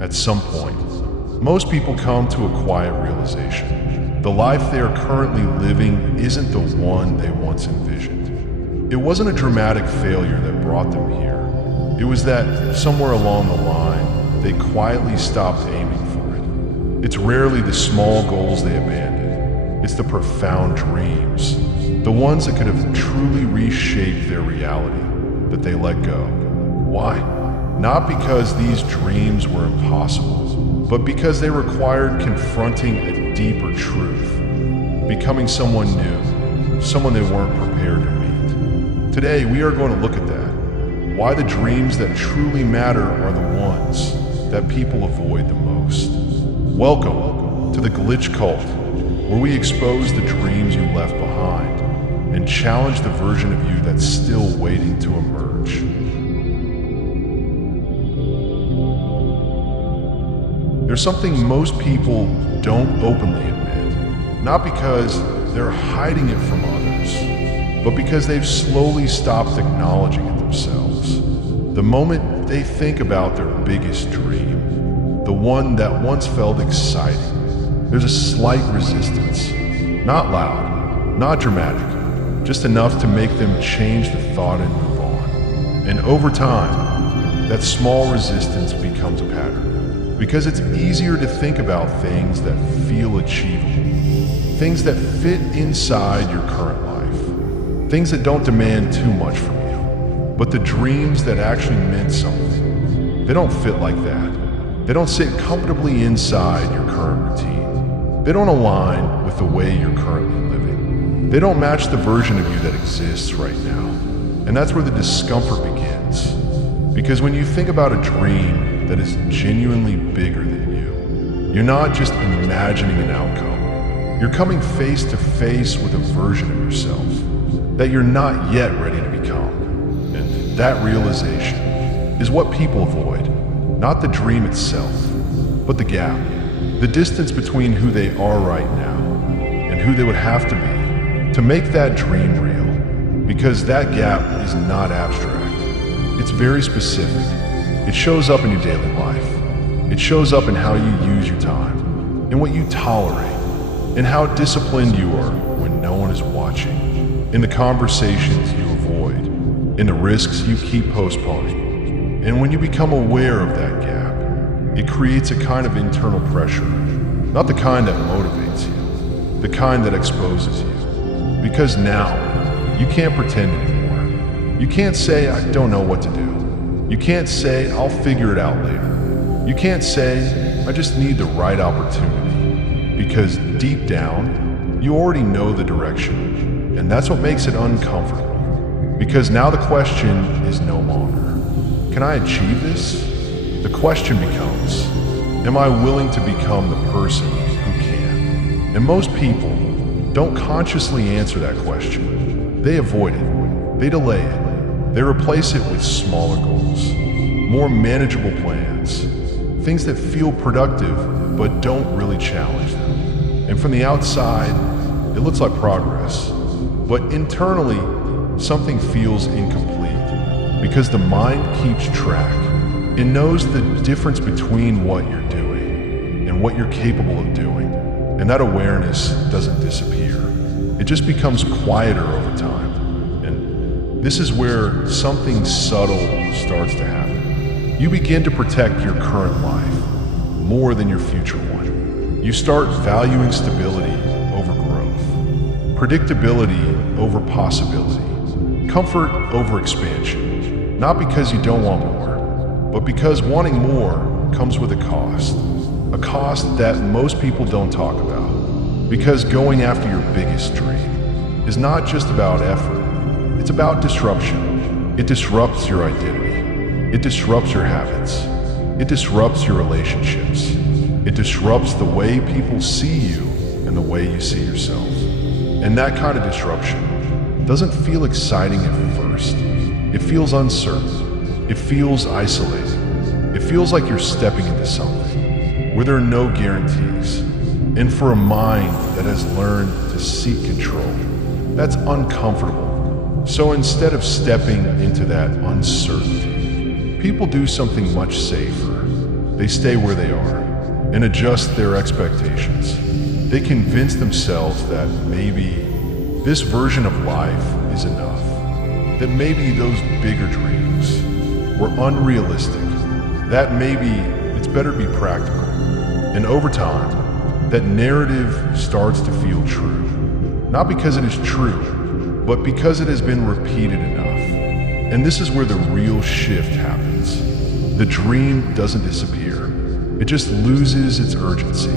At some point, most people come to a quiet realization. The life they are currently living isn't the one they once envisioned. It wasn't a dramatic failure that brought them here. It was that somewhere along the line, they quietly stopped aiming for it. It's rarely the small goals they abandoned. It's the profound dreams, the ones that could have truly reshaped their reality, that they let go. Why? Not because these dreams were impossible, but because they required confronting a deeper truth, becoming someone new, someone they weren't prepared to meet. Today, we are going to look at that, why the dreams that truly matter are the ones that people avoid the most. Welcome to the Glitch Cult, where we expose the dreams you left behind and challenge the version of you that's still waiting to emerge. There's something most people don't openly admit, not because they're hiding it from others, but because they've slowly stopped acknowledging it themselves. The moment they think about their biggest dream, the one that once felt exciting, there's a slight resistance. Not loud, not dramatic, just enough to make them change the thought and move on. And over time, that small resistance becomes a pattern. Because it's easier to think about things that feel achievable, things that fit inside your current life, things that don't demand too much from you. But the dreams that actually meant something, they don't fit like that. They don't sit comfortably inside your current routine. They don't align with the way you're currently living. They don't match the version of you that exists right now. And that's where the discomfort begins. Because when you think about a dream that is genuinely bigger than you, you're not just imagining an outcome. You're coming face to face with a version of yourself that you're not yet ready to become. And that realization is what people avoid. Not the dream itself, but the gap. The distance between who they are right now and who they would have to make that dream real. Because that gap is not abstract. It's very specific. It shows up in your daily life. It shows up in how you use your time, in what you tolerate, in how disciplined you are when no one is watching, in the conversations you avoid, in the risks you keep postponing. And when you become aware of that gap, it creates a kind of internal pressure, not the kind that motivates you, the kind that exposes you. Because now, you can't pretend anymore. You can't say, I don't know what to do. You can't say, I'll figure it out later. You can't say, I just need the right opportunity. Because deep down, you already know the direction. And that's what makes it uncomfortable. Because now the question is no longer, can I achieve this? The question becomes, am I willing to become the person who can? And most people don't consciously answer that question. They avoid it. They delay it. They replace it with smaller goals, more manageable plans, things that feel productive but don't really challenge them. And from the outside, it looks like progress, but internally, something feels incomplete because the mind keeps track. It knows the difference between what you're doing and what you're capable of doing, and that awareness doesn't disappear. It just becomes quieter over time. This is where something subtle starts to happen. You begin to protect your current life more than your future one. You start valuing stability over growth, predictability over possibility, comfort over expansion. Not because you don't want more, but because wanting more comes with a cost that most people don't talk about. Because going after your biggest dream is not just about effort. It's about disruption. It disrupts your identity. It disrupts your habits. It disrupts your relationships. It disrupts the way people see you and the way you see yourself. And that kind of disruption doesn't feel exciting at first. It feels uncertain. It feels isolating. It feels like you're stepping into something where there are no guarantees. And for a mind that has learned to seek control, that's uncomfortable. So instead of stepping into that uncertainty, people do something much safer. they stay where they are and adjust their expectations. They convince themselves that maybe this version of life is enough, that maybe those bigger dreams were unrealistic, that maybe it's better to be practical. And over time, that narrative starts to feel true. Not because it is true, but because it has been repeated enough. And this is where the real shift happens. The dream doesn't disappear. It just loses its urgency.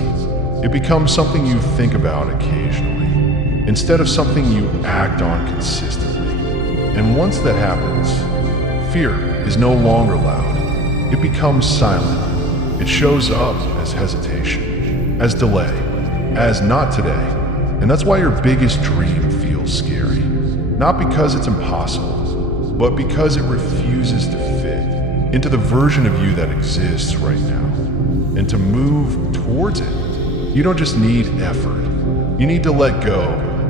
It becomes something you think about occasionally, instead of something you act on consistently. And once that happens, fear is no longer loud. It becomes silent. It shows up as hesitation, as delay, as not today. And that's why your biggest dream feels scary. Not because it's impossible, but because it refuses to fit into the version of you that exists right now. And to move towards it, you don't just need effort. You need to let go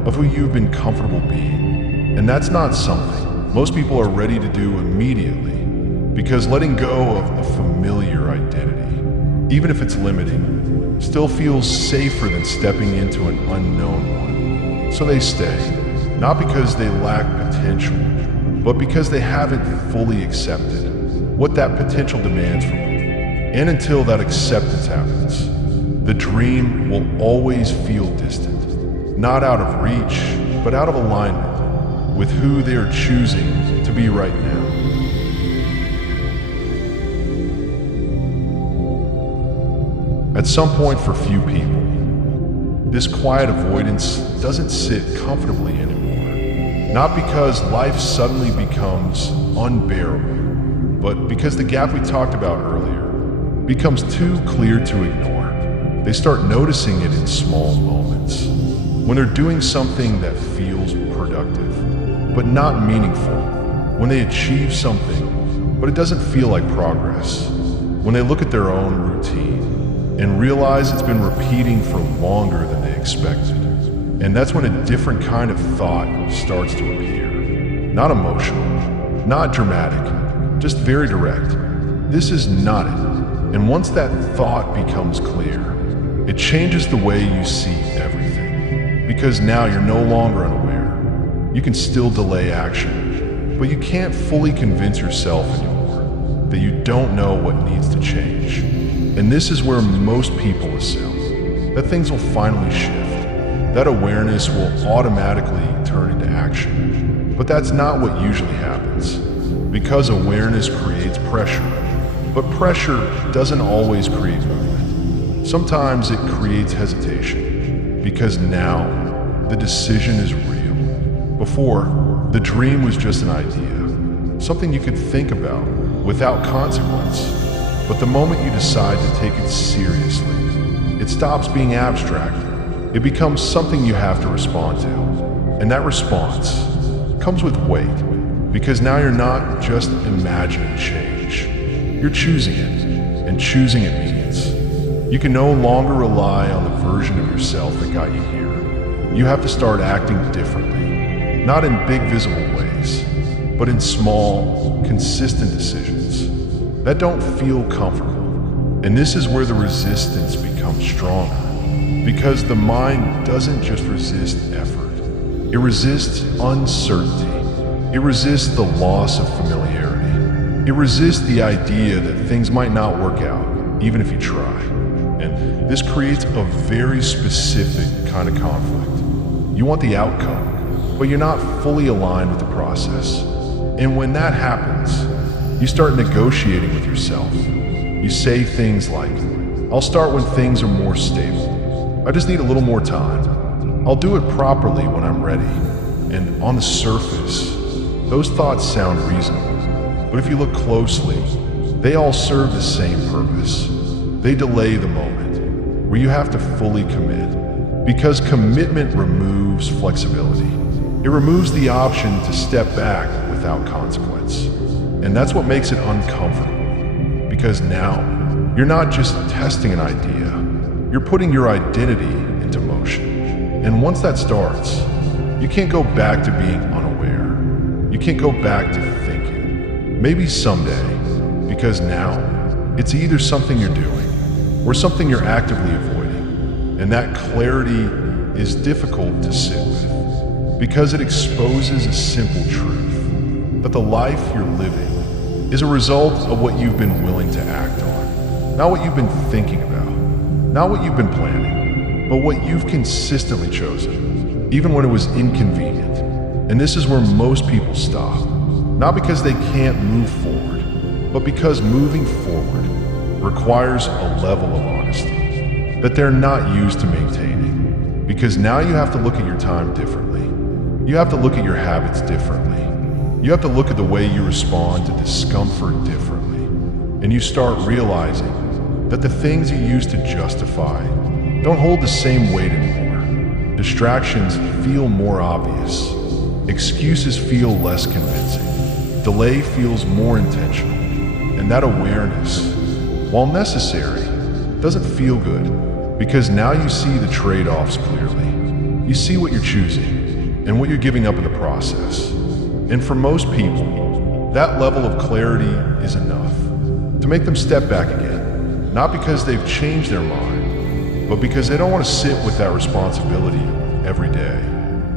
of who you've been comfortable being. And that's not something most people are ready to do immediately, because letting go of a familiar identity, even if it's limiting, still feels safer than stepping into an unknown one. So they stay, not because they lack potential, but because they haven't fully accepted what that potential demands from them. And until that acceptance happens, the dream will always feel distant, not out of reach, but out of alignment with who they are choosing to be right now. At some point for few people, this quiet avoidance doesn't sit comfortably anymore. Not because life suddenly becomes unbearable, but because the gap we talked about earlier becomes too clear to ignore. They start noticing it in small moments, when they're doing something that feels productive, but not meaningful, when they achieve something, but it doesn't feel like progress, when they look at their own routine and realize it's been repeating for longer than they expected. And that's when a different kind of thought starts to appear. Not emotional, not dramatic, just very direct. This is not it. And once that thought becomes clear, it changes the way you see everything. Because now you're no longer unaware. You can still delay action, but you can't fully convince yourself anymore that you don't know what needs to change. And this is where most people assume that things will finally shift, that awareness will automatically turn into action. But that's not what usually happens, because awareness creates pressure. But pressure doesn't always create movement. Sometimes it creates hesitation, because now the decision is real. Before, the dream was just an idea, something you could think about without consequence. But the moment you decide to take it seriously, it stops being abstract. It becomes something you have to respond to. And that response comes with weight, because now you're not just imagining change. You're choosing it, and choosing it means you can no longer rely on the version of yourself that got you here. You have to start acting differently, not in big visible ways, but in small, consistent decisions that don't feel comfortable. And this is where the resistance becomes stronger, because the mind doesn't just resist effort. It resists uncertainty. It resists the loss of familiarity. It resists the idea that things might not work out, even if you try. And this creates a very specific kind of conflict. You want the outcome, but you're not fully aligned with the process. And when that happens, you start negotiating with yourself. You say things like, I'll start when things are more stable. I just need a little more time. I'll do it properly when I'm ready. And on the surface, those thoughts sound reasonable. But if you look closely, they all serve the same purpose. They delay the moment where you have to fully commit, because commitment removes flexibility. It removes the option to step back without consequence. And that's what makes it uncomfortable, because now you're not just testing an idea, you're putting your identity into motion. And once that starts, you can't go back to being unaware. You can't go back to thinking. Maybe someday, because now it's either something you're doing or something you're actively avoiding. And that clarity is difficult to sit with because it exposes a simple truth that the life you're living is a result of what you've been willing to act on, not what you've been thinking about, not what you've been planning, but what you've consistently chosen, even when it was inconvenient. And this is where most people stop, not because they can't move forward, but because moving forward requires a level of honesty that they're not used to maintaining. Because now you have to look at your time differently. You have to look at your habits differently. You have to look at the way you respond to discomfort differently. And you start realizing that the things you used to justify don't hold the same weight anymore. Distractions feel more obvious. Excuses feel less convincing. Delay feels more intentional. And that awareness, while necessary, doesn't feel good because now you see the trade-offs clearly. You see what you're choosing and what you're giving up in the process. And for most people, that level of clarity is enough to make them step back again, not because they've changed their mind, but because they don't want to sit with that responsibility every day.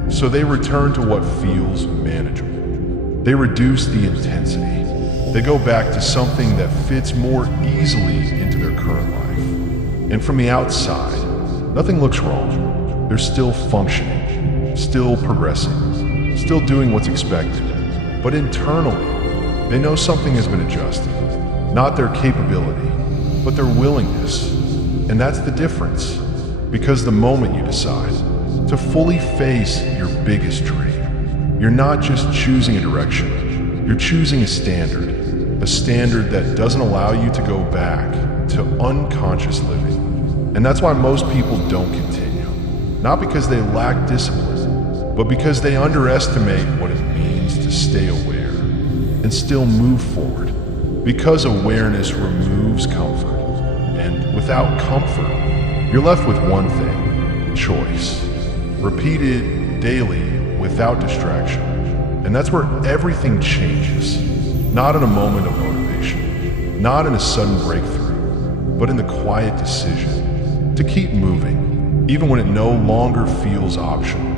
So they return to what feels manageable. They reduce the intensity. They go back to something that fits more easily into their current life. And from the outside, nothing looks wrong. They're still functioning, still progressing, still doing what's expected. But internally, they know something has been adjusted. Not their capability, but their willingness. And that's the difference. Because the moment you decide to fully face your biggest dream, you're not just choosing a direction, you're choosing a standard that doesn't allow you to go back to unconscious living. And that's why most people don't continue. Not because they lack discipline, but because they underestimate what it means to stay aware and still move forward. Because awareness removes comfort. And without comfort, you're left with one thing: choice. Repeated daily without distraction. And that's where everything changes. Not in a moment of motivation, not in a sudden breakthrough, but in the quiet decision to keep moving, even when it no longer feels optional.